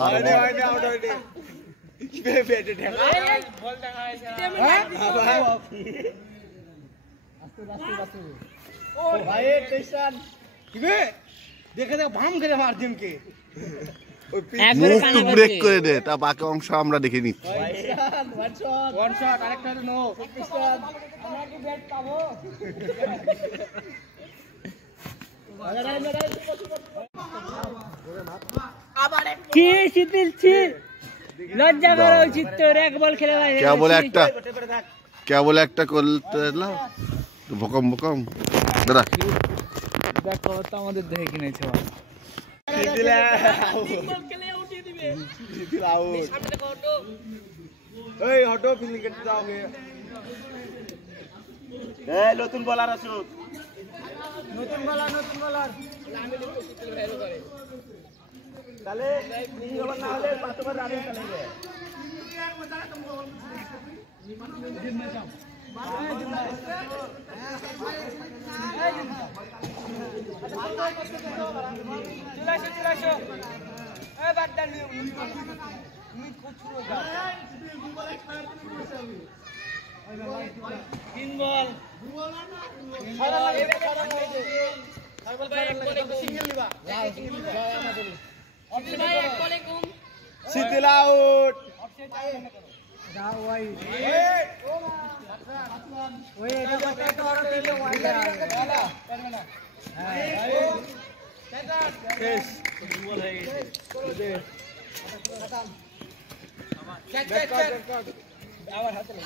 হয়নি হয়নি আউট হয়নি বেটে ঠেকা বল দেখা হয়েছে আস্তে ও ভাই টেনশন কি বে দেখে দেখ ভাম করে মার দিমকে একটু ব্রেক করে দে তা বাকি অংশ আমরা দেখে নিচ্ছি ওয়ান শট আরেকটা নো আমরা কি ব্যাট পাবো ছি শীতল ছি লজ্জা করা উচিত তোর এক বল খেলে ভাই কেবল একটা করতে না ভকম ভকম দাদা দেখো তো আমাদের দেখে কিনেছে দিলা খেলে উঠিয়ে দিবে দিলা আউট সামনে হটো এই হটো ফিল্ডিং করতে যাও গে এই নতুন বলার আসো নতুন বলার আমি লিখতে শিখতে ভালো করে তাহলে ফিল্ডিং ওভার না হলে 5 ওভার রান চলে যাবে সিটিল আউট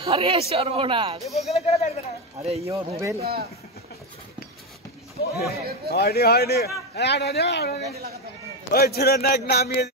अरे सर्वनाश अरे यो रुबेल হয়নি হয়নি ওই ছেড়ে না নামিয়ে